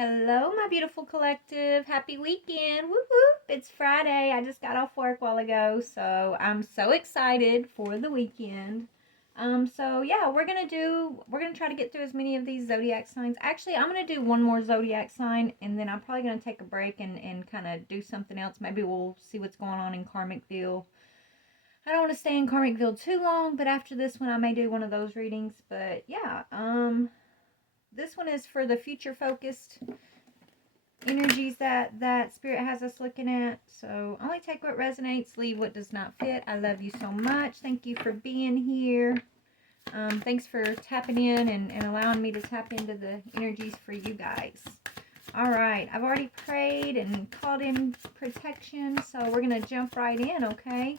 Hello, my beautiful collective. Happy weekend. Whoop whoop. It's Friday. I just got off work a while ago, so I'm so excited for the weekend. So yeah, we're gonna try to get through as many of these zodiac signs. Actually, I'm gonna do one more zodiac sign and then I'm probably gonna take a break and kind of do something else. Maybe we'll see what's going on in Karmicville. I don't want to stay in Karmicville too long, but after this one I may do one of those readings. But yeah, this one is for the future focused energies that spirit has us looking at. So only take what resonates, leave what does not fit. I love you so much. Thank you for being here. Thanks for tapping in and allowing me to tap into the energies for you guys. All right, I've already prayed and called in protection, so we're going to jump right in, okay?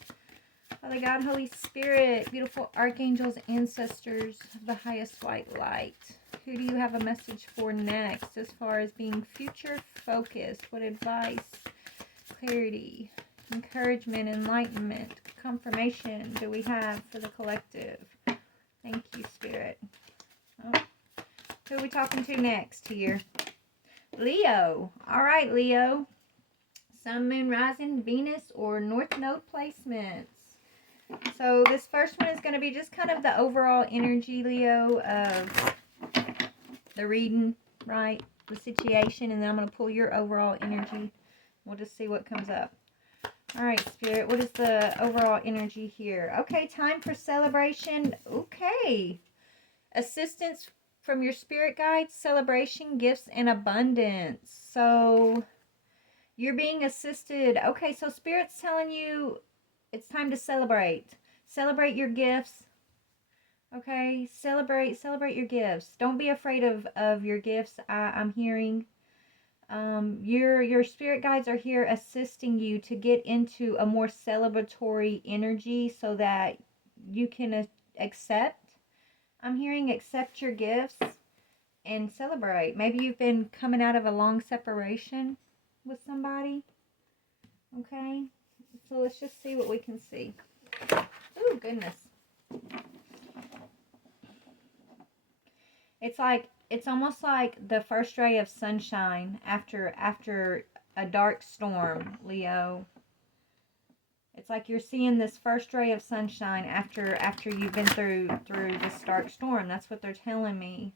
Father God, Holy Spirit, beautiful archangels, ancestors of the highest white light. Who do you have a message for next as far as being future focused? What advice, clarity, encouragement, enlightenment, confirmation do we have for the collective? Thank you, Spirit. Oh, who are we talking to next here? Leo. All right, Leo. Sun, Moon, Rising, Venus, or North Node placements. So this first one is going to be just kind of the overall energy, Leo, of the reading, right? The situation, and then I'm going to pull your overall energy. We'll just see what comes up. All right, Spirit, what is the overall energy here? Okay, time for celebration. Okay. Assistance from your spirit guides, celebration, gifts, and abundance. So you're being assisted. Okay, so Spirit's telling you it's time to celebrate. Celebrate your gifts. Okay, celebrate your gifts. Don't be afraid of your gifts. I'm hearing. Your spirit guides are here assisting you to get into a more celebratory energy so that you can accept. I'm hearing accept your gifts and celebrate. Maybe you've been coming out of a long separation with somebody. Okay, so let's just see what we can see. Oh, goodness. It's almost like the first ray of sunshine after a dark storm, Leo. It's like you're seeing this first ray of sunshine after you've been through this dark storm. That's what they're telling me.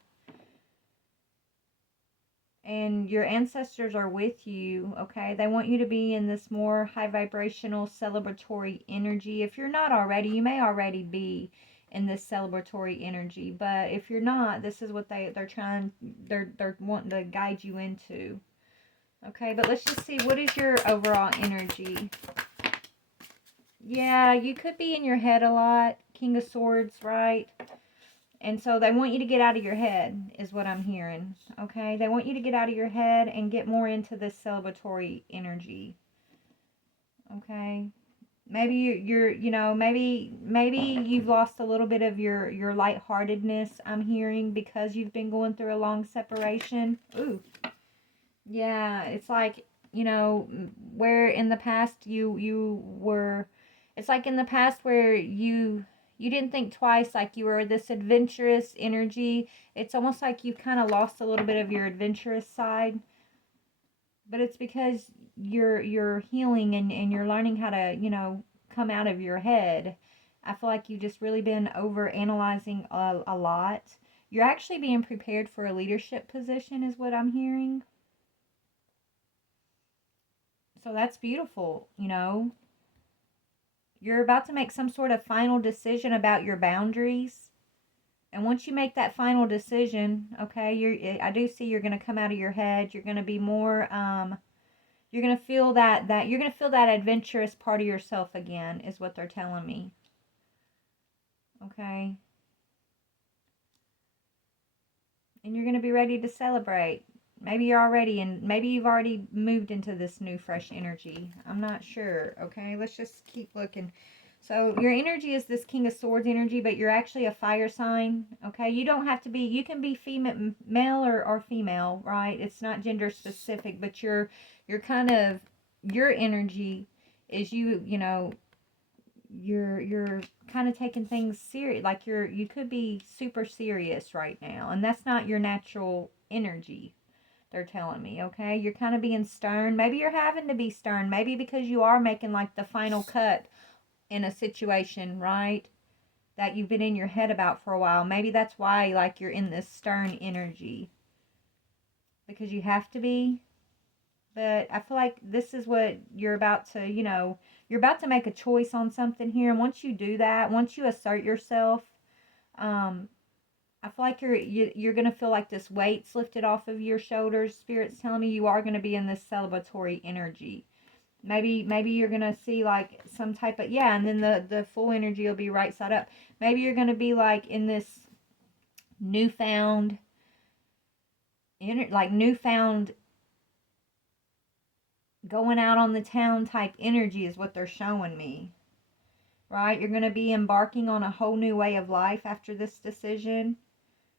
And your ancestors are with you, okay? They want you to be in this more high vibrational celebratory energy. If you're not already, you may already be in this celebratory energy, but if you're not, this is what they're wanting to guide you into. Okay, but let's just see, what is your overall energy? Yeah, you could be in your head a lot. King of Swords, right? And so they want you to get out of your head, is what I'm hearing. Okay? They want you to get out of your head and get more into this celebratory energy. Okay? Maybe maybe you've lost a little bit of your lightheartedness, I'm hearing, because you've been going through a long separation. Ooh. Yeah, it's like, where in the past you were, it's like in the past where you didn't think twice, like you were this adventurous energy. It's almost like you kind of lost a little bit of your adventurous side, but it's because you're healing and you're learning how to, come out of your head. I feel like you've just really been over analyzing a lot. You're actually being prepared for a leadership position, is what I'm hearing. So that's beautiful, You're about to make some sort of final decision about your boundaries. And once you make that final decision, okay, I do see you're going to come out of your head. You're going to be more you're going to feel that you're going to feel that adventurous part of yourself again, is what they're telling me. Okay? And you're going to be ready to celebrate. Maybe you've already moved into this new fresh energy. I'm not sure. Okay, let's just keep looking. So your energy is this King of Swords energy, but you're actually a fire sign. Okay, you don't have to be. You can be female, male or female, right? It's not gender specific, but you're kind of, your energy is you're kind of taking things serious. Like you could be super serious right now, and that's not your natural energy. they're telling me, okay? You're kind of being stern. Maybe you're having to be stern. Maybe because you are making like the final cut in a situation, right? That you've been in your head about for a while. Maybe that's why like you're in this stern energy. Because you have to be. But I feel like this is what you're about to, you're about to make a choice on something here. And once you do that, once you assert yourself, um, I feel like you're gonna feel like this weight's lifted off of your shoulders. Spirit's telling me you are gonna be in this celebratory energy. Maybe you're gonna see like some type of, yeah, and then the full energy will be right side up. Maybe you're gonna be like in this newfound, newfound going out on the town type energy is what they're showing me. Right? You're gonna be embarking on a whole new way of life after this decision.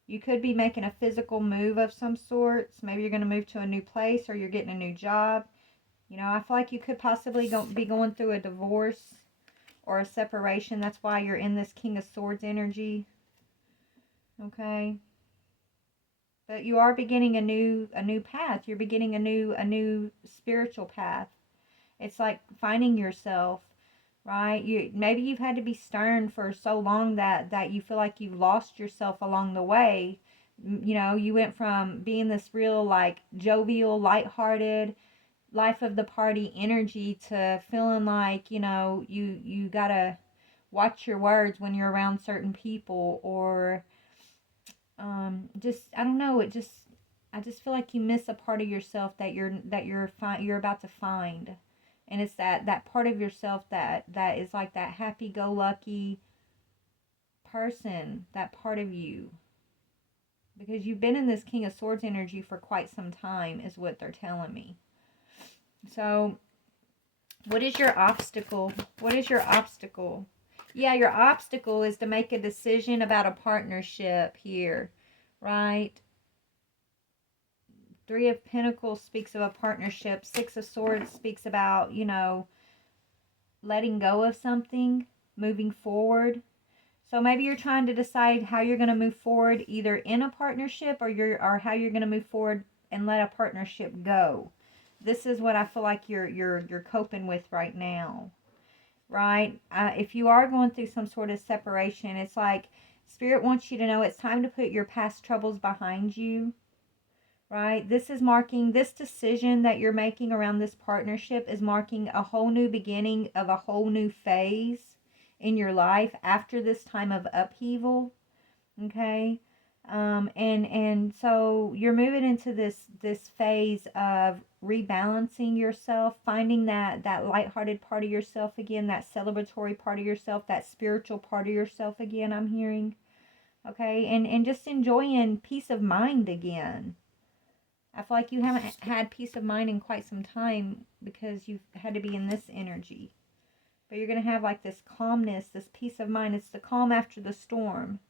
You could be making a physical move of some sorts. Maybe you're going to move to a new place or you're getting a new job. I feel like you could possibly be going through a divorce or a separation. That's why you're in this King of Swords energy. Okay? But you are beginning a new path. You're beginning a new spiritual path. It's like finding yourself, right? Maybe you've had to be stern for so long that you feel like you've lost yourself along the way. You went from being this real like jovial, lighthearted, life of the party energy to feeling like you gotta watch your words when you're around certain people, or just I don't know. I just feel like you miss a part of yourself you're about to find. And it's that part of yourself that is like that happy-go-lucky person, that part of you. Because you've been in this King of Swords energy for quite some time, is what they're telling me. So, what is your obstacle? What is your obstacle? Yeah, your obstacle is to make a decision about a partnership here, right? Three of Pentacles speaks of a partnership. Six of Swords speaks about, letting go of something, moving forward. So maybe you're trying to decide how you're going to move forward, either in a partnership or how you're going to move forward and let a partnership go. This is what I feel like you're coping with right now, right? If you are going through some sort of separation, it's like Spirit wants you to know it's time to put your past troubles behind you. Right? This decision that you're making around this partnership is marking a whole new beginning of a whole new phase in your life after this time of upheaval. Okay? And so you're moving into this phase of rebalancing yourself, finding that lighthearted part of yourself again, that celebratory part of yourself, that spiritual part of yourself again, I'm hearing. Okay? And just enjoying peace of mind again. I feel like you haven't had peace of mind in quite some time because you've had to be in this energy. But you're going to have like this calmness, this peace of mind. It's the calm after the storm.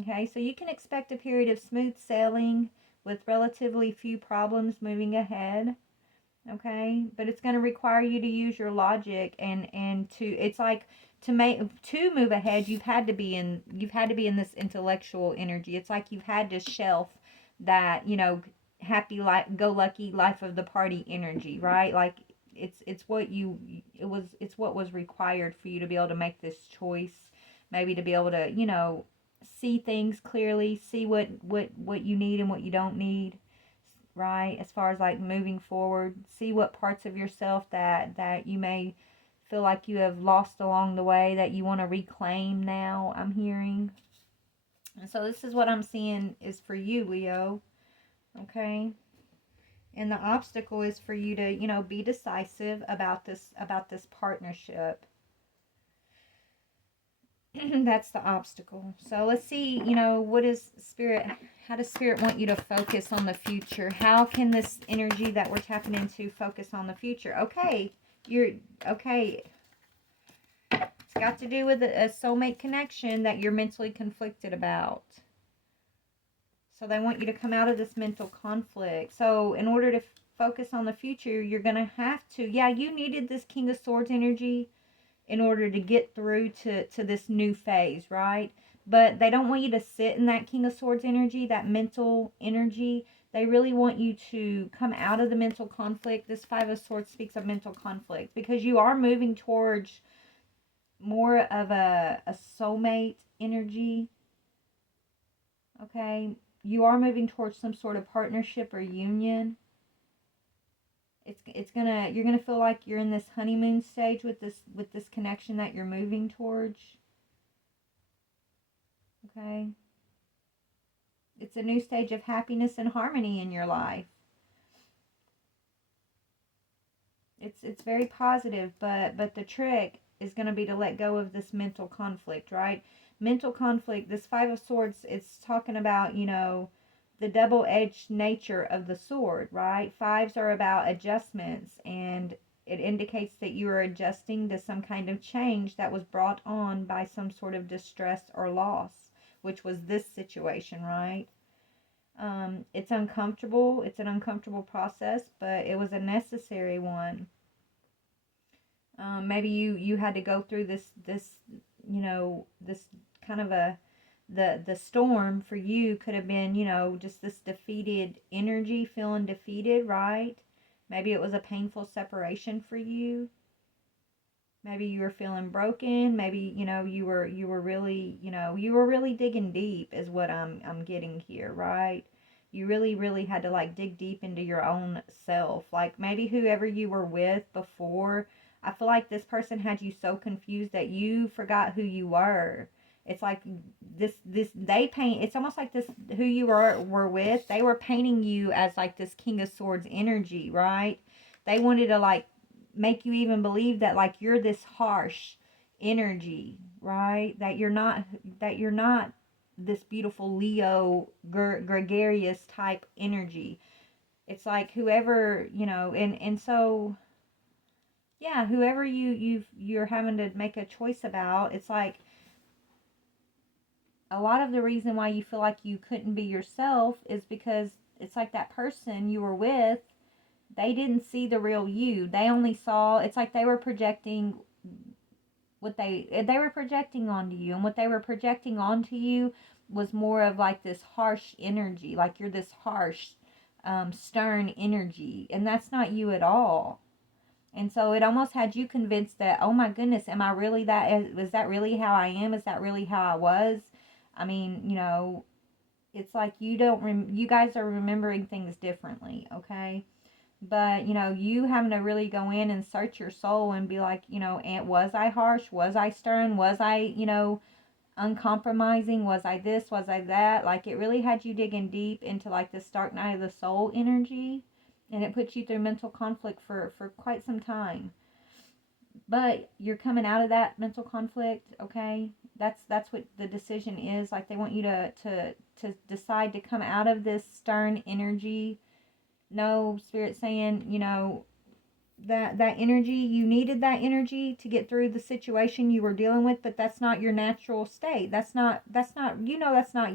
Okay, so you can expect a period of smooth sailing with relatively few problems moving ahead. Okay, but it's going to require you to use your logic and it's like to move ahead, you've had to be in this intellectual energy. It's like you've had to shelf that, happy go lucky life of the party energy, right? Like it's what was required for you to be able to make this choice, maybe to be able to see things clearly, see what you need and what you don't need, right? As far as like moving forward, see what parts of yourself that you may feel like you have lost along the way that you want to reclaim now, I'm hearing. And so this is what I'm seeing is for you, Leo. Okay? And the obstacle is for you to, be decisive about this partnership. That's the obstacle. So let's see, what is Spirit, how does Spirit want you to focus on the future? How can this energy that we're tapping into focus on the future? Okay, okay. It's got to do with a soulmate connection that you're mentally conflicted about. So they want you to come out of this mental conflict. So in order to focus on the future, you're going to have to, yeah, you needed this King of Swords energy in order to get through to this new phase, right? But they don't want you to sit in that King of Swords energy, that mental energy. They really want you to come out of the mental conflict. This Five of Swords speaks of mental conflict because you are moving towards more of a soulmate energy. Okay? You are moving towards some sort of partnership or union. You're gonna feel like you're in this honeymoon stage with this connection that you're moving towards. Okay? It's a new stage of happiness and harmony in your life. It's very positive, but the trick is going to be to let go of this mental conflict, right? Mental conflict, this Five of Swords, it's talking about, the double-edged nature of the sword, right? Fives are about adjustments, and it indicates that you are adjusting to some kind of change that was brought on by some sort of distress or loss, which was this situation, right? It's uncomfortable. It's an uncomfortable process, but it was a necessary one. Maybe you had to go through this this kind of the storm for you could have been, just this defeated energy, feeling defeated, right? Maybe it was a painful separation for you. Maybe you were feeling broken. Maybe, you were really, you were really digging deep is what I'm getting here, right? You really, really had to like dig deep into your own self. Like maybe whoever you were with before, I feel like this person had you so confused that you forgot who you were. It's like they paint, it's almost like this, who you were with, they were painting you as like this King of Swords energy, right? They wanted to like make you even believe that like you're this harsh energy, right? That you're not this beautiful Leo gregarious type energy. It's like whoever, and so yeah, whoever you're having to make a choice about, it's like a lot of the reason why you feel like you couldn't be yourself is because it's like that person you were with, they didn't see the real you. They only saw, it's like they were projecting what they were projecting onto you, and what they were projecting onto you was more of like this harsh energy, like you're this harsh, stern energy, and that's not you at all. And so it almost had you convinced that, oh my goodness, am I really that? Was that really how I am? Is that really how I was? I mean, it's like you guys are remembering things differently, okay? But, you having to really go in and search your soul and be like, and was I harsh? Was I stern? Was I, uncompromising? Was I this? Was I that? Like, it really had you digging deep into, like, this dark night of the soul energy. And it puts you through mental conflict for quite some time. But you're coming out of that mental conflict, okay? That's what the decision is. Like, they want you to decide to come out of this stern energy. No, Spirit saying, that energy, you needed that energy to get through the situation you were dealing with, but that's not your natural state. That's not, that's not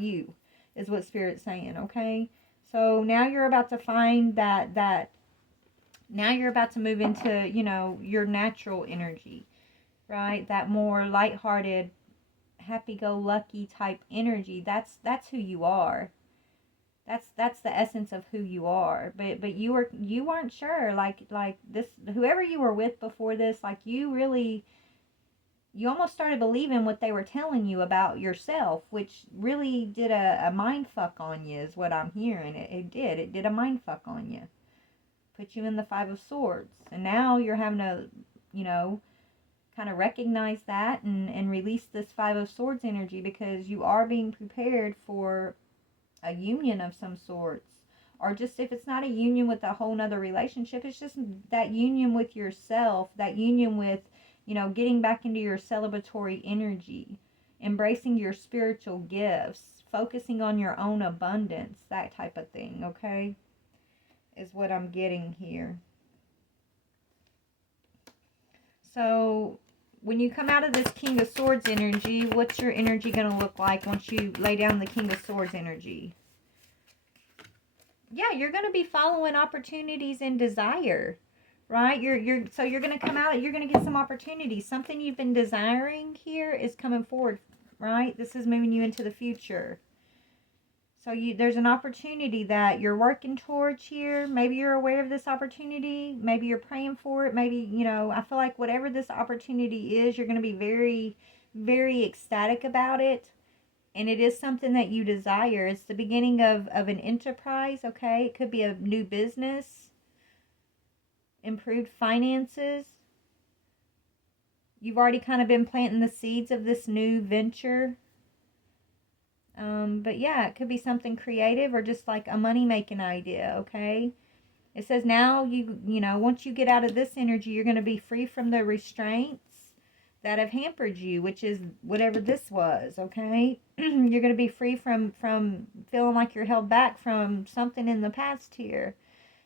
you, is what Spirit's saying, okay? So now you're about to find now you're about to move into, your natural energy, right? That more lighthearted, happy-go-lucky type energy. That's who you are. That's the essence of who you are. But you weren't sure, like this, whoever you were with before this, like you almost started believing what they were telling you about yourself, which really did a mind fuck on you, is what I'm hearing. It did a mind fuck on you, put you in the Five of Swords, and now you're having to, kind of recognize that and release this Five of Swords energy, because you are being prepared for a union of some sorts. Or just, if it's not a union with a whole nother relationship, it's just that union with yourself, that union with, getting back into your celebratory energy, embracing your spiritual gifts, focusing on your own abundance, that type of thing, okay? Is what I'm getting here. So when you come out of this King of Swords energy, what's your energy going to look like once you lay down the King of Swords energy? Yeah, you're going to be following opportunities and desire, right? So you're going to come out, you're going to get some opportunities. Something you've been desiring here is coming forward, right? This is moving you into the future. So there's an opportunity that you're working towards here. Maybe you're aware of this opportunity. Maybe you're praying for it. Maybe, I feel like whatever this opportunity is, you're going to be very, very ecstatic about it. And it is something that you desire. It's the beginning of an enterprise, okay? It could be a new business, improved finances. You've already kind of been planting the seeds of this new venture. But yeah, it could be something creative or just like a money-making idea, okay? It says now once you get out of this energy, you're going to be free from the restraints that have hampered you, which is whatever this was, okay? You're going to be free from feeling like you're held back from something in the past here.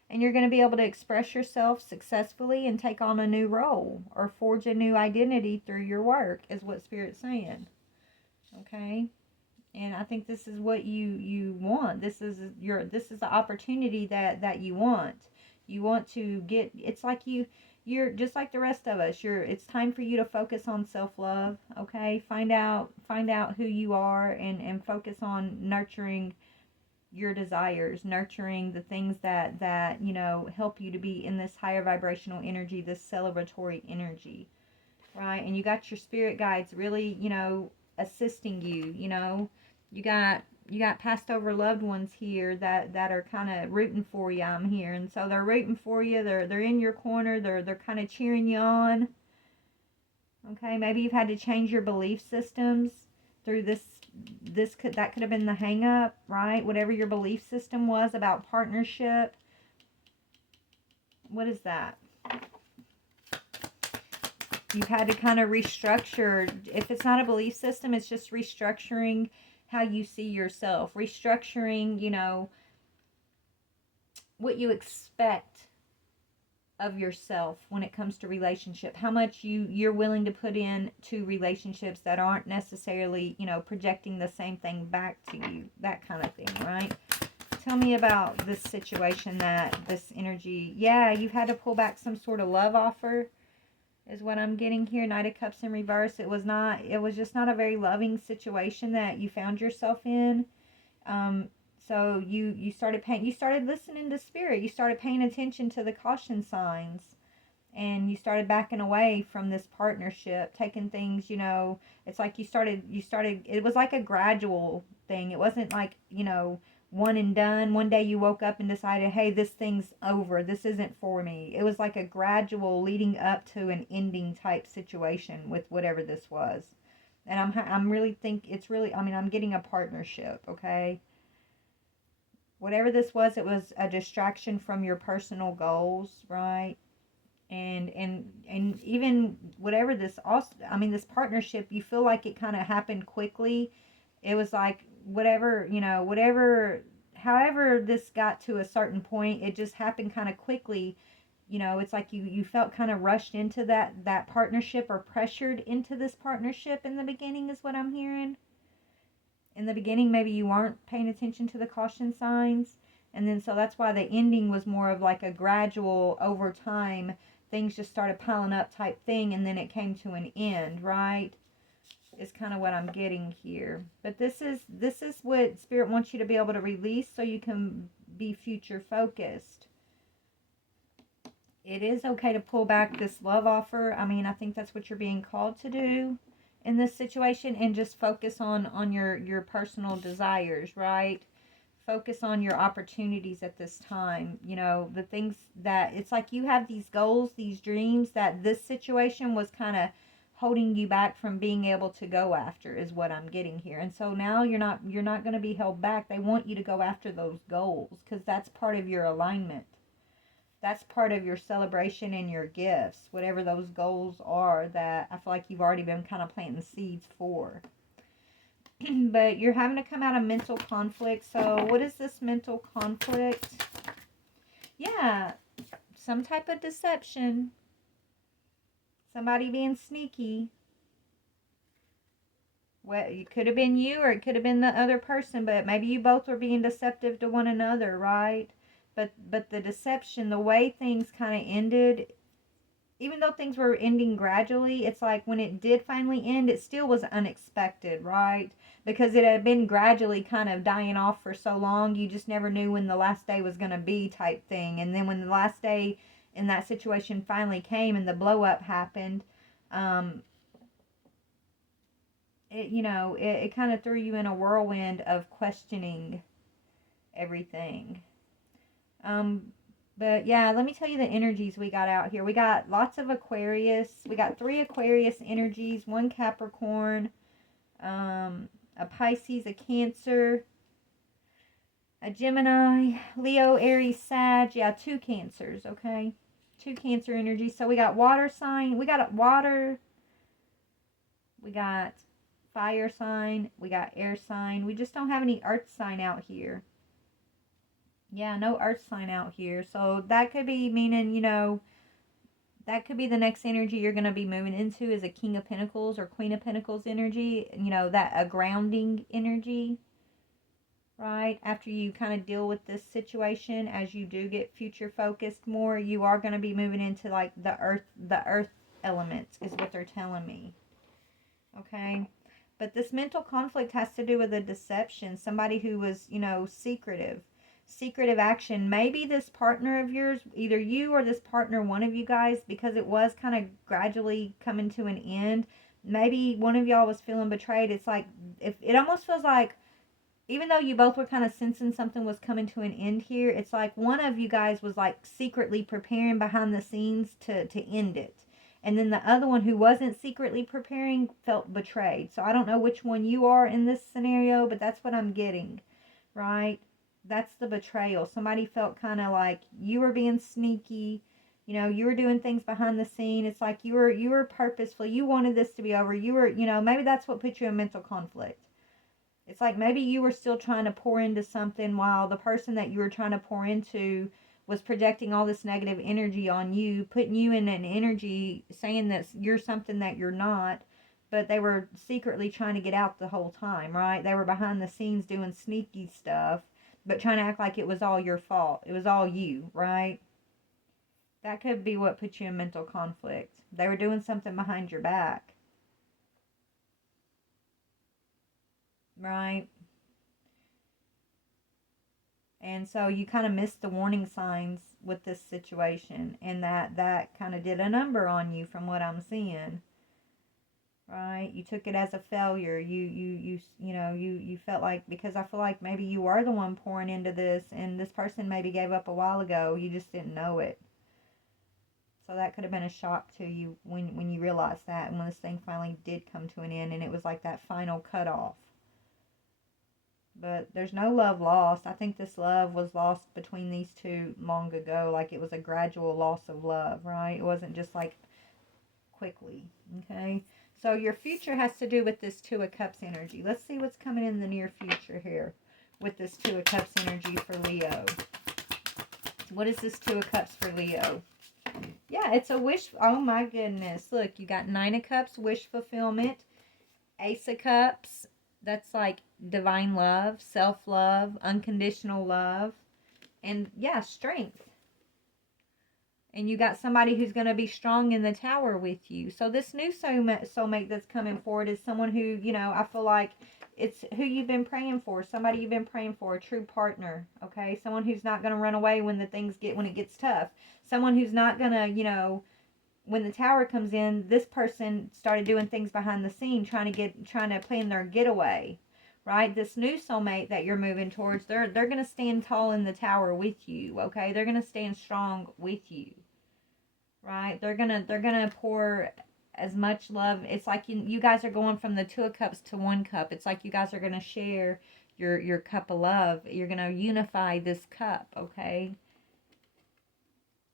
And you're going to be able to express yourself successfully and take on a new role or forge a new identity through your work, is what Spirit's saying, okay? And I think this is what you want. This is the opportunity that you want. You want to get, it's like you're just like the rest of us. It's time for you to focus on self-love, okay? Find out who you are and focus on nurturing your desires, nurturing the things that help you to be in this higher vibrational energy, this celebratory energy, right? And you got your spirit guides really, assisting you, you got passed over loved ones here that are kind of rooting for you. I'm here, and so they're rooting for you. They're in your corner. They're kind of cheering you on. Okay, maybe you've had to change your belief systems through that could have been the hang up, right? Whatever your belief system was about partnership. What is that? You've had to kind of restructure. If it's not a belief system, it's just restructuring how you see yourself, restructuring, what you expect of yourself when it comes to relationship, how much you're willing to put in to relationships that aren't necessarily, projecting the same thing back to you, that kind of thing, right? Tell me about this situation, this energy. Yeah, you've had to pull back some sort of love offer, is what I'm getting here. Knight of Cups in reverse. It was just not a very loving situation that you found yourself in. So you started listening to Spirit. You started paying attention to the caution signs, and you started backing away from this partnership, taking things, it's like you started, it was like a gradual thing. It wasn't like, one and done. One day you woke up and decided, hey, this thing's over. This isn't for me. It was like a gradual leading up to an ending type situation with whatever this was. And I'm getting a partnership, okay? Whatever this was, it was a distraction from your personal goals, right? And even whatever this also, this partnership, you feel like it kind of happened quickly. It was like whatever, however this got to a certain point, it just happened kind of quickly. It's like you felt kind of rushed into that partnership, or pressured into this partnership in the beginning, is what I'm hearing. In the beginning, maybe you weren't paying attention to the caution signs. And then so that's why the ending was more of like a gradual, over time, things just started piling up type thing, and then it came to an end, right? Is kind of what I'm getting here. But this is what Spirit wants you to be able to release so you can be future focused. It is okay to pull back this love offer. I think that's what you're being called to do in this situation, and just focus on your personal desires, right? Focus on your opportunities at this time. The things that, it's like you have these goals, these dreams that this situation was kind of holding you back from being able to go after, is what I'm getting here. And so now you're not going to be held back. They want you to go after those goals, because that's part of your alignment. That's part of your celebration and your gifts, whatever those goals are that I feel like you've already been kind of planting seeds for. But you're having to come out of mental conflict. So what is this mental conflict? Yeah, some type of deception. Somebody being sneaky. Well, it could have been you, or it could have been the other person, but maybe you both were being deceptive to one another, right? But the deception, the way things kind of ended, even though things were ending gradually, it's like when it did finally end, it still was unexpected, right? Because it had been gradually kind of dying off for so long, you just never knew when the last day was going to be, type thing. And then when the last day in that situation finally came and the blow up happened, um, it kind of threw you in a whirlwind of questioning everything. Um, but yeah, let me tell you the energies we got out here. We got lots of Aquarius. We got 3 Aquarius energies, 1 Capricorn, a Pisces, a Cancer, a Gemini, Leo, Aries, Sag. Yeah, 2 Cancers, okay? 2 Cancer energies. So we got water sign. We got water. We got fire sign. We got air sign. We just don't have any earth sign out here. Yeah, no earth sign out here. So that could be meaning, that could be the next energy you're going to be moving into is a King of Pentacles or Queen of Pentacles energy. That a grounding energy, right? After you kind of deal with this situation, as you do get future focused more, you are going to be moving into like the earth elements is what they're telling me. Okay? But this mental conflict has to do with a deception, somebody who was, secretive action. Maybe this partner of yours, either you or this partner, one of you guys, because it was kind of gradually coming to an end, maybe one of y'all was feeling betrayed. It's like, if it almost feels like, even though you both were kind of sensing something was coming to an end here, it's like one of you guys was like secretly preparing behind the scenes to end it. And then the other one who wasn't secretly preparing felt betrayed. So I don't know which one you are in this scenario, but that's what I'm getting, right? That's the betrayal. Somebody felt kind of like you were being sneaky. You were doing things behind the scene. It's like you were purposeful. You wanted this to be over. You were, maybe that's what put you in mental conflict. It's like maybe you were still trying to pour into something while the person that you were trying to pour into was projecting all this negative energy on you, putting you in an energy saying that you're something that you're not, but they were secretly trying to get out the whole time, right? They were behind the scenes doing sneaky stuff, but trying to act like it was all your fault. It was all you, right? That could be what put you in mental conflict. They were doing something behind your back, right? And so you kind of missed the warning signs with this situation, and that kind of did a number on you from what I'm seeing. Right? You took it as a failure. You felt like, because I feel like maybe you are the one pouring into this and this person maybe gave up a while ago. You just didn't know it. So that could have been a shock to you when you realized that, and when this thing finally did come to an end and it was like that final cutoff. But there's no love lost. I think this love was lost between these two long ago. Like it was a gradual loss of love, right? It wasn't just like quickly, okay? So your future has to do with this Two of Cups energy. Let's see what's coming in the near future here with this Two of Cups energy for Leo. What is this Two of Cups for Leo? Yeah, it's a wish. Oh my goodness. Look, you got Nine of Cups, wish fulfillment. Ace of Cups, that's like divine love, self-love, unconditional love. And yeah, strength. And you got somebody who's going to be strong in the tower with you. So this new soulmate that's coming forward is someone who, I feel like it's who you've been praying for. Somebody you've been praying for, a true partner, okay? Someone who's not going to run away when it gets tough. Someone who's not going to, when the tower comes in, this person started doing things behind the scene, trying to plan their getaway, right? This new soulmate that you're moving towards, they're going to stand tall in the tower with you, okay? They're going to stand strong with you, right? They're going to pour as much love. It's like you guys are going from the Two of Cups to one cup. It's like you guys are going to share your cup of love. You're going to unify this cup, okay?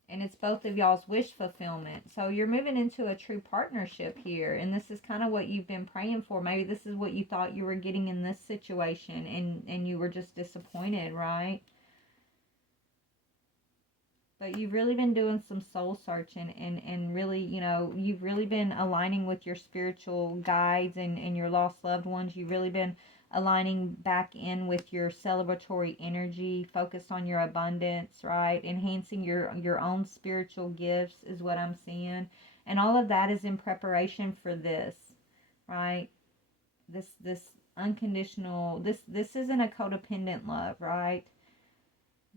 And it's both of y'all's wish fulfillment. So you're moving into a true partnership here. And this is kind of what you've been praying for. Maybe this is what you thought you were getting in this situation. And you were just disappointed, right? But you've really been doing some soul searching. And really, you've really been aligning with your spiritual guides and your lost loved ones. You've really been aligning back in with your celebratory energy, focused on your abundance, right? Enhancing your own spiritual gifts is what I'm seeing. And all of that is in preparation for this, right? This unconditional, this isn't a codependent love, right?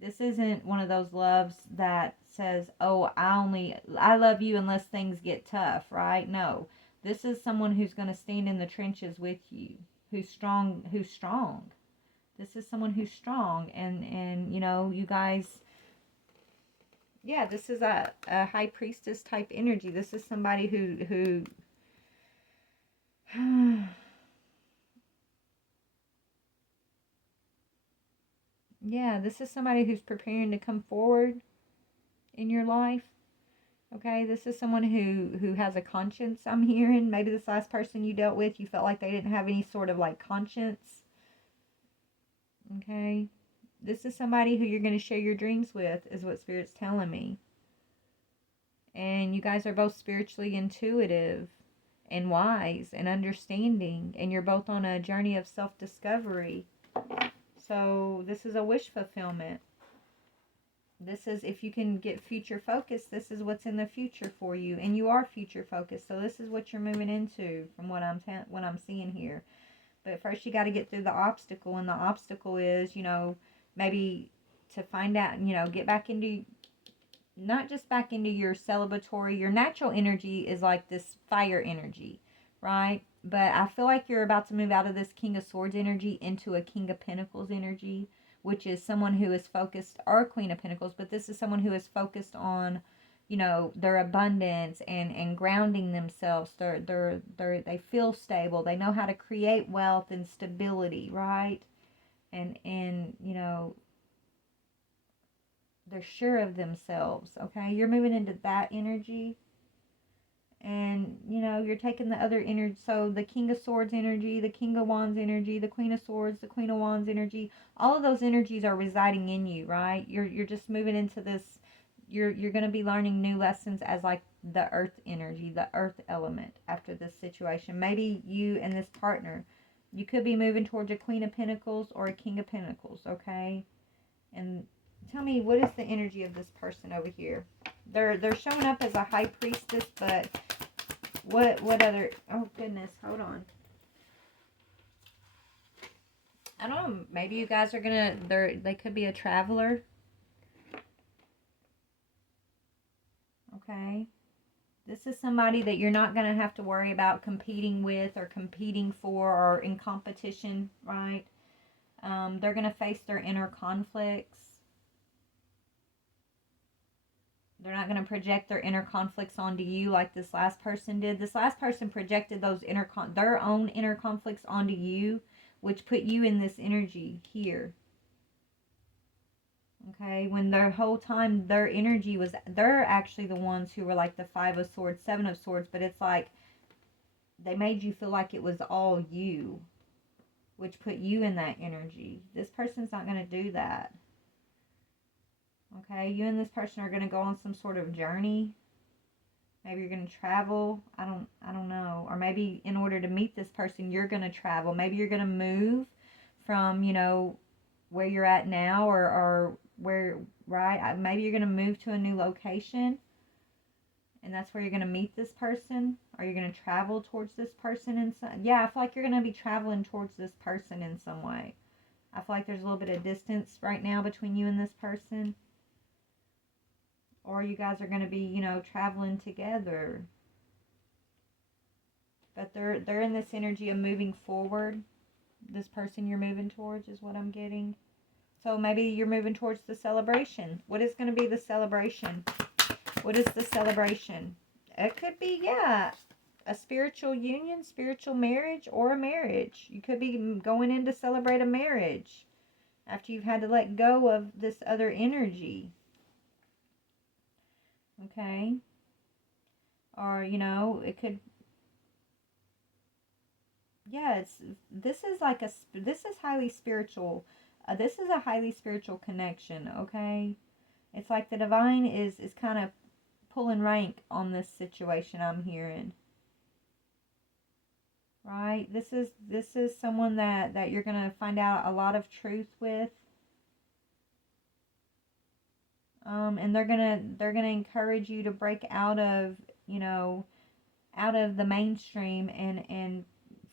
This isn't one of those loves that says, "Oh, I love you unless things get tough," right? No. This is someone who's going to stand in the trenches with you, who's strong. This is someone who's strong, and you know, you guys, yeah, this is a high priestess type energy. This is somebody who yeah, this is somebody who's preparing to come forward in your life. Okay, this is someone who has a conscience, I'm hearing. Maybe this last person you dealt with, you felt like they didn't have any sort of like conscience. Okay, this is somebody who you're going to share your dreams with, is what Spirit's telling me. And you guys are both spiritually intuitive and wise and understanding, and you're both on a journey of self-discovery. So this is a wish fulfillment. This is, if you can get future focused, this is what's in the future for you, and you are future focused. So this is what you're moving into, from what I'm seeing here. But first, you got to get through the obstacle, and the obstacle is, you know, maybe to find out, you know, get back into, not just back into your celebratory. Your natural energy is like this fire energy, right? But I feel like you're about to move out of this King of Swords energy into a King of Pentacles energy, which is someone who is focused, or Queen of Pentacles, but this is someone who is focused on, you know, their abundance and grounding themselves. They feel stable. They know how to create wealth and stability, right? And you know, they're sure of themselves. Okay, you're moving into that energy. And you know, you're taking the other energy, so the King of Swords energy, the King of Wands energy, the Queen of Swords, the Queen of Wands energy, all of those energies are residing in you, right? You're just moving into this, you're going to be learning new lessons as like the earth energy, the earth element after this situation. Maybe you and this partner, you could be moving towards a Queen of Pentacles or a King of Pentacles, okay? And tell me, what is the energy of this person over here? They're showing up as a high priestess, but what other, oh goodness, hold on. I don't know, maybe you guys are gonna, they could be a traveler. Okay. This is somebody that you're not gonna have to worry about competing with or competing for or in competition, right? They're gonna face their inner conflicts. They're not going to project their inner conflicts onto you like this last person did. This last person projected those their own inner conflicts onto you, which put you in this energy here. Okay, when their whole time their energy was, they're actually the ones who were like the Five of Swords, Seven of Swords, but it's like they made you feel like it was all you, which put you in that energy. This person's not going to do that. Okay, you and this person are going to go on some sort of journey. Maybe you're going to travel. I don't know. Or maybe in order to meet this person, you're going to travel. Maybe you're going to move from, you know, where you're at now, or where, right? Maybe you're going to move to a new location, and that's where you're going to meet this person, or you're going to travel towards this person in some, yeah, I feel like you're going to be traveling towards this person in some way. I feel like there's a little bit of distance right now between you and this person. Or you guys are going to be, you know, traveling together. But they're in this energy of moving forward. This person you're moving towards is what I'm getting. So maybe you're moving towards the celebration. What is going to be the celebration? What is the celebration? It could be, yeah, a spiritual union, spiritual marriage, or a marriage. You could be going in to celebrate a marriage after you've had to let go of this other energy. Okay? Or, you know, it could, yeah, this is like this is highly spiritual. This is a highly spiritual connection, okay? It's like the divine is kind of pulling rank on this situation I'm hearing. right? This is someone that you're going to find out a lot of truth with. And they're gonna encourage you to break out of, out of the mainstream and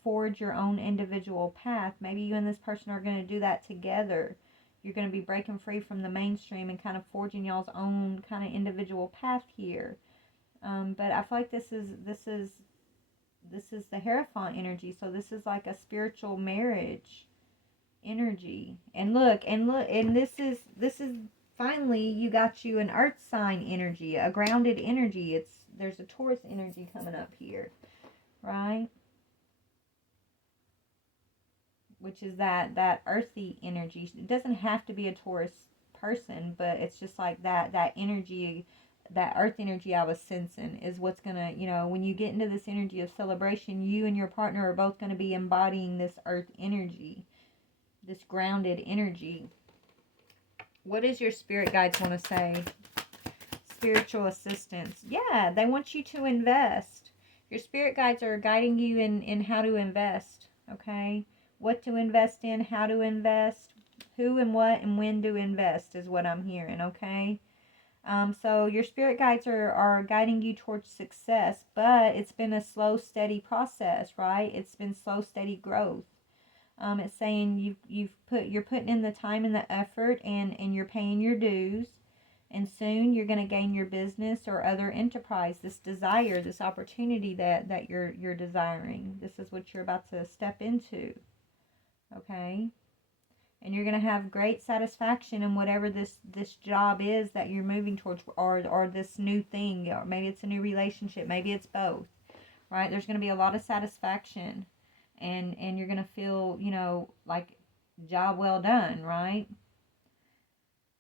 forge your own individual path. Maybe you and this person are going to do that together. You're going to be breaking free from the mainstream and kind of forging y'all's own kind of individual path here. But I feel like this is the Hierophant energy. So this is like a spiritual marriage energy. And this is finally you got you an earth sign energy, a grounded energy. There's a Taurus energy coming up here, right? Which is that earthy energy. It doesn't have to be a Taurus person, but it's just like that energy, that earth energy I was sensing is what's gonna, when you get into this energy of celebration, you and your partner are both gonna be embodying this earth energy, this grounded energy. What does your spirit guides want to say? Spiritual assistance. Yeah, they want you to invest. Your spirit guides are guiding you in how to invest, okay? What to invest in, how to invest, who and what and when to invest is what I'm hearing, okay? So your spirit guides are guiding you towards success, but it's been a slow, steady process, right? It's been slow, steady growth. It's saying you're putting in the time and the effort, and you're paying your dues, and soon you're going to gain your business or other enterprise. This desire, this opportunity that you're desiring. This is what you're about to step into. Okay? And you're going to have great satisfaction in whatever this job is that you're moving towards, or this new thing, or maybe it's a new relationship, maybe it's both. Right? There's going to be a lot of satisfaction, and you're going to feel, like job well done, right?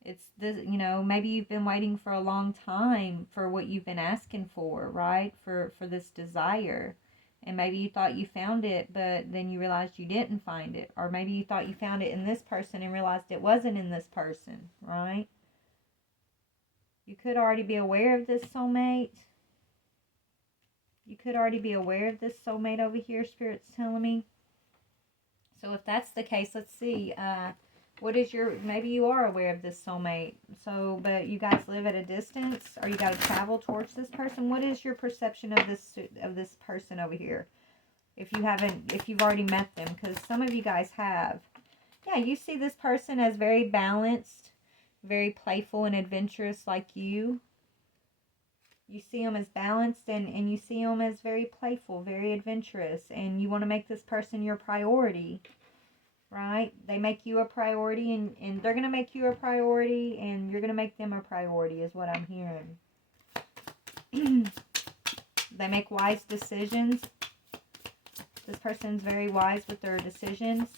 It's this, maybe you've been waiting for a long time for what you've been asking for, right? For this desire. And maybe you thought you found it, but then you realized you didn't find it. Or maybe you thought you found it in this person and realized it wasn't in this person, right? You could already be aware of this soulmate. You could already be aware of this soulmate over here, Spirit's telling me. So if that's the case, let's see. What is maybe you are aware of this soulmate. So, but you guys live at a distance, or you got to travel towards this person. What is your perception of this person over here? If you've already met them, because some of you guys have. Yeah, you see this person as very balanced, very playful and adventurous like you. You see them as balanced, and you see them as very playful, very adventurous, and you want to make this person your priority, right? They make you a priority, and they're going to make you a priority, and you're going to make them a priority is what I'm hearing. They make wise decisions. This person's very wise with their decisions.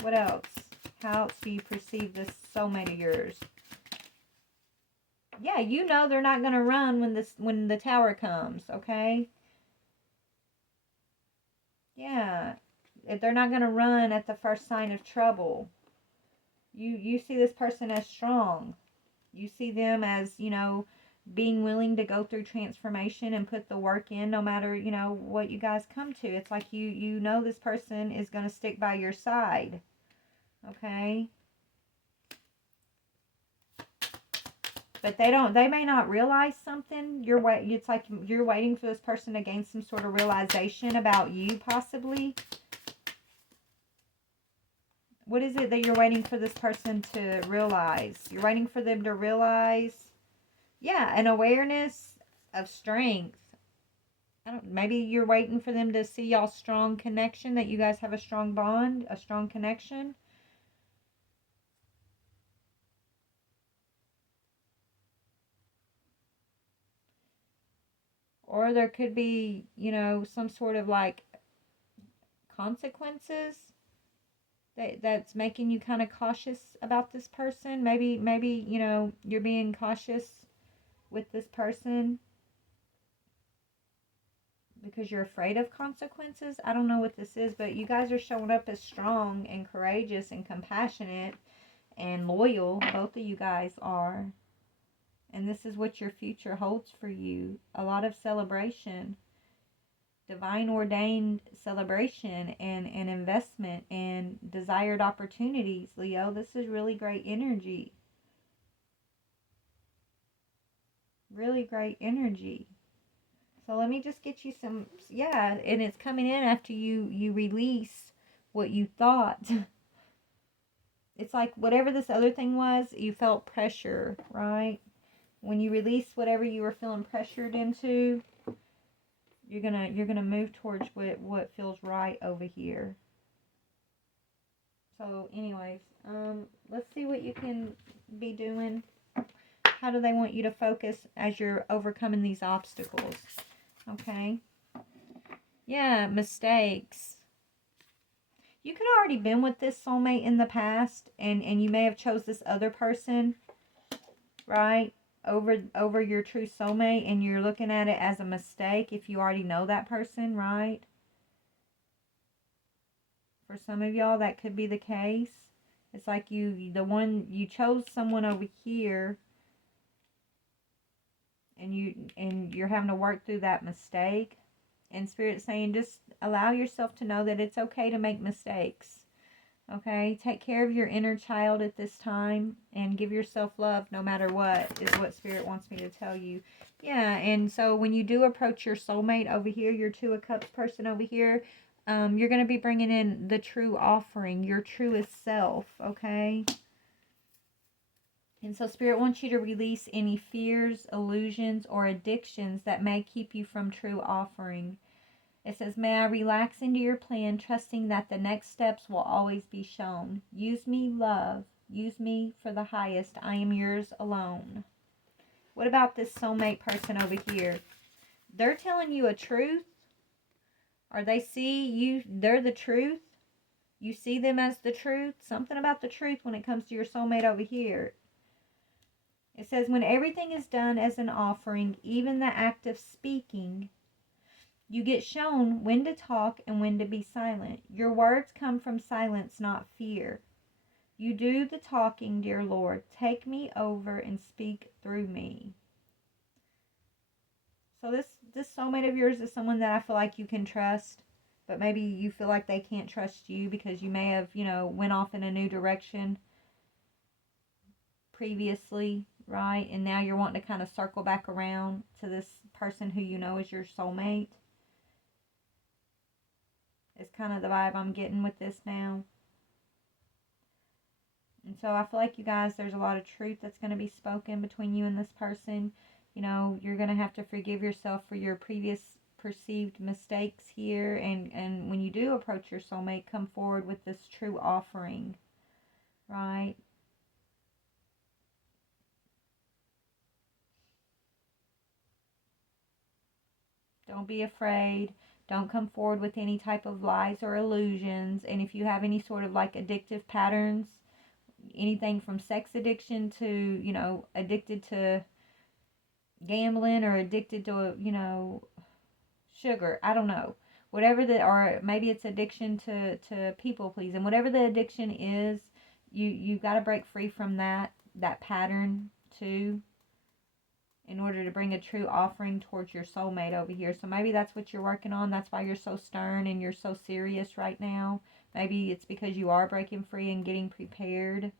What else? How else do you perceive this soulmate of yours? Yeah, they're not going to run when the tower comes, okay? Yeah, they're not going to run at the first sign of trouble. You see this person as strong. You see them as, being willing to go through transformation and put the work in no matter, what you guys come to. It's like you know this person is going to stick by your side. Okay? But they may not realize something. It's like you're waiting for this person to gain some sort of realization about you, possibly. What is it that you're waiting for this person to realize? You're waiting for them to realize, yeah, an awareness of strength. Maybe you're waiting for them to see y'all's strong connection, that you guys have a strong bond, a strong connection. Or there could be, some sort of like consequences that's making you kind of cautious about this person. Maybe, you're being cautious with this person because you're afraid of consequences. I don't know what this is, but you guys are showing up as strong and courageous and compassionate and loyal. Both of you guys are. And this is what your future holds for you. A lot of celebration. divine ordained celebration and investment and desired opportunities, Leo. This is really great energy. Really great energy. So let me just get you some, yeah, and it's coming in after you release what you thought. It's like whatever this other thing was, you felt pressure, right? When you release whatever you were feeling pressured into, you're gonna move towards what feels right over here. So anyways, let's see what you can be doing. How do they want you to focus as you're overcoming these obstacles? Okay. Yeah, mistakes. You could have already been with this soulmate in the past, and you may have chose this other person, right? Over your true soulmate, and you're looking at it as a mistake if you already know that person, right? For some of y'all, that could be the case. It's like you chose someone over here, and you're having to work through that mistake. And Spirit's saying, just allow yourself to know that it's okay to make mistakes. Okay, take care of your inner child at this time and give yourself love no matter what, is what Spirit wants me to tell you. Yeah, and so when you do approach your soulmate over here, your Two of Cups person over here, you're going to be bringing in the true offering, your truest self, okay? And so Spirit wants you to release any fears, illusions, or addictions that may keep you from true offering. It says, may I relax into your plan, trusting that the next steps will always be shown. Use me, love. Use me for the highest. I am yours alone. What about this soulmate person over here? They're telling you a truth. Or they see you, they're the truth. You see them as the truth. Something about the truth when it comes to your soulmate over here. It says, when everything is done as an offering, even the act of speaking, you get shown when to talk and when to be silent. Your words come from silence, not fear. You do the talking, dear Lord. Take me over and speak through me. So this soulmate of yours is someone that I feel like you can trust, but maybe you feel like they can't trust you because you may have, went off in a new direction previously, right? And now you're wanting to kind of circle back around to this person who you know is your soulmate. It's kind of the vibe I'm getting with this now. And so I feel like you guys, there's a lot of truth that's going to be spoken between you and this person. You're going to have to forgive yourself for your previous perceived mistakes here. And when you do approach your soulmate, come forward with this true offering, right? Don't be afraid. Don't come forward with any type of lies or illusions. And if you have any sort of like addictive patterns, anything from sex addiction to, addicted to gambling or addicted to, sugar, I don't know. Whatever or maybe it's addiction to people pleasing. Whatever the addiction is, you got to break free from that pattern too, in order to bring a true offering towards your soulmate over here. So maybe that's what you're working on. That's why you're so stern and you're so serious right now. Maybe it's because you are breaking free and getting prepared,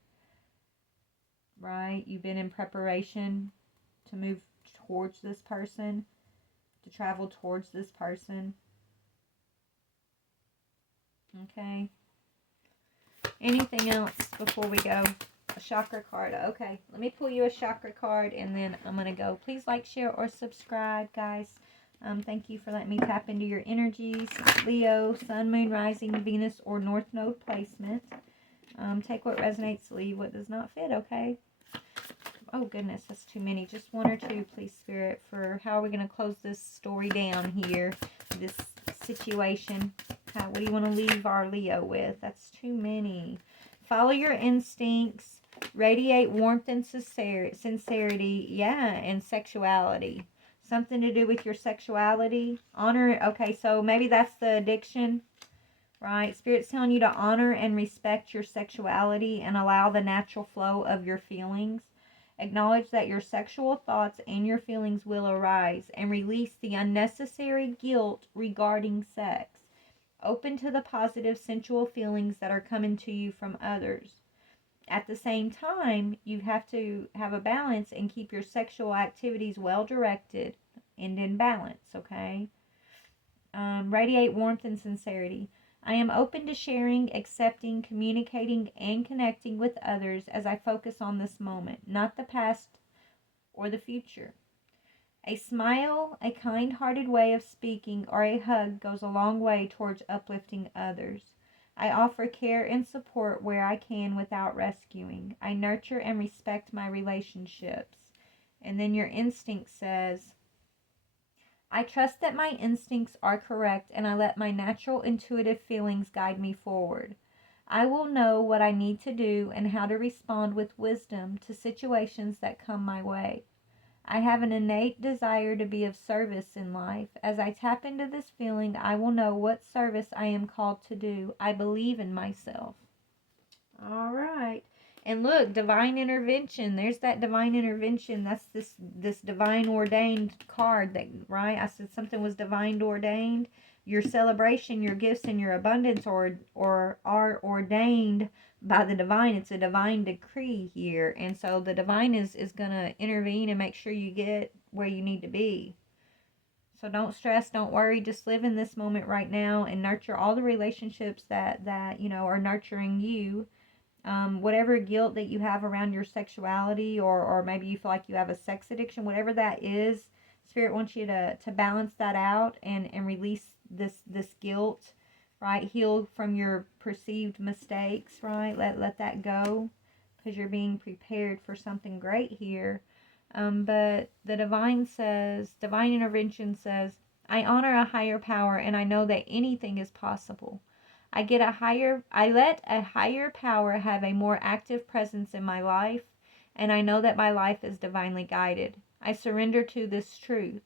right? You've been in preparation to move towards this person, to travel towards this person. Okay. Anything else before we go? A chakra card. Okay, let me pull you a chakra card and then I'm going to go. Please like, share, or subscribe, guys. Thank you for letting me tap into your energies. Leo, Sun, Moon, Rising, Venus, or North Node placement. Take what resonates, leave what does not fit, okay? Oh, goodness, that's too many. Just one or two, please, Spirit, for how are we going to close this story down here, this situation. What do you want to leave our Leo with? That's too many. Follow your instincts. Radiate warmth and sincerity. Yeah, and sexuality. Something to do with your sexuality. Honor. Okay, so maybe that's the addiction, right? Spirit's telling you to honor and respect your sexuality and allow the natural flow of your feelings. Acknowledge that your sexual thoughts and your feelings will arise, and release the unnecessary guilt regarding sex. Open to the positive sensual feelings that are coming to you from others. At the same time, you have to have a balance and keep your sexual activities well directed and in balance, okay? Radiate warmth and sincerity. I am open to sharing, accepting, communicating, and connecting with others as I focus on this moment, not the past or the future. A smile, a kind hearted way of speaking, or a hug goes a long way towards uplifting others. I offer care and support where I can without rescuing. I nurture and respect my relationships. And then your instinct says, I trust that my instincts are correct and I let my natural intuitive feelings guide me forward. I will know what I need to do and how to respond with wisdom to situations that come my way. I have an innate desire to be of service in life. As I tap into this feeling, I will know what service I am called to do. I believe in myself. All right. And look, divine intervention. There's that divine intervention. That's this divine ordained card that, right? I said something was divine ordained. Your celebration, your gifts, and your abundance or are ordained by the divine. It's a divine decree here. And so the divine is going to intervene and make sure you get where you need to be. So don't stress, don't worry, just live in this moment right now and nurture all the relationships that you know are nurturing you. Whatever guilt that you have around your sexuality, or maybe you feel like you have a sex addiction, whatever that is, Spirit wants you to balance that out and release this guilt, right? Heal from your perceived mistakes, right? Let that go, because you're being prepared for something great here. But the divine intervention says, I honor a higher power and I know that anything is possible. I let a higher power have a more active presence in my life, and I know that my life is divinely guided. I surrender to this truth.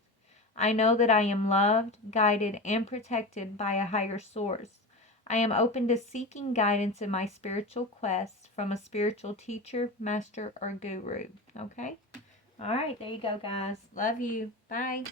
I know that I am loved, guided, and protected by a higher source. I am open to seeking guidance in my spiritual quest from a spiritual teacher, master, or guru. Okay? All right, there you go, guys. Love you. Bye.